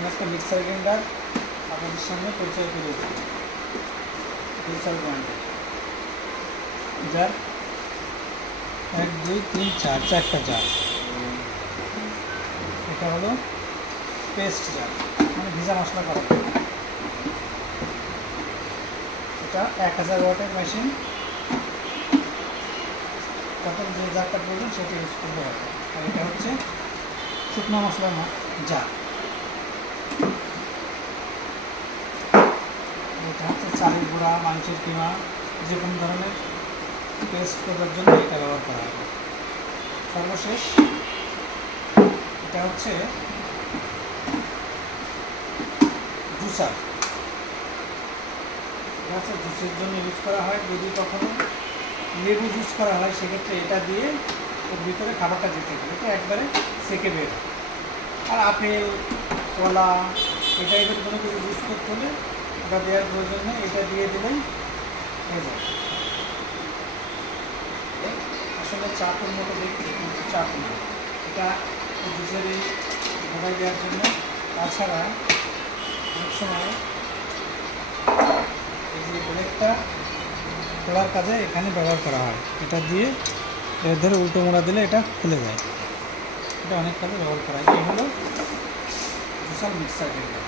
নতুন একটা mixer grinder আপনাদের সামনে পরিচয় করে দেবো। মিক্সার গ্রাইন্ডার যার 1 2 3 4 চারটা জার। এটা হলো পেস্ট জার, মানে ভিজা মশলা করা। এটা 1000 ওয়াটের মেশিন। তখন যে জারটা প্রয়োজন সেটা ইউজ করতে হবে। আর এটা হচ্ছে শুকনো মশলার জার। এটা হচ্ছে চালের গুঁড়া, মাংসের কিমা, যে কোনো ধরনের পেস্ট করার জন্য এটা ব্যবহার করা হবে। সর্বশেষ এটা হচ্ছে জুসার। এটা হচ্ছে জুসের জন্য ইউজ করা হয়। যদি কখনো লেবু জুস করা হয় সেক্ষেত্রে এটা দিয়ে ওর ভিতরে খাবারটা যেতে হবে, এটা একবারে সেকে বের। আর আপেল, কলা এই টাইপের কোনো কিছু জুস করতে হলে ওটা দেওয়ার প্রয়োজন নেই, এটা দিয়ে দিলেই হয়ে যায়। আসলে চাকুর মতো দেখতে, কিন্তু চাকু না, এটা জুসের এই ঢোকাই দেওয়ার জন্য। তাছাড়া অনেক সময় এই যে ব্রেকটা খোলার কাজে এখানে ব্যবহার করা হয়। এটা দিয়ে এর ধরে উল্টো মোড়া দিলে এটা খুলে যায়। এটা অনেক কাজে ব্যবহার করা হয়। এই হলো জুসার মিক্সার গ্রাইন্ডার।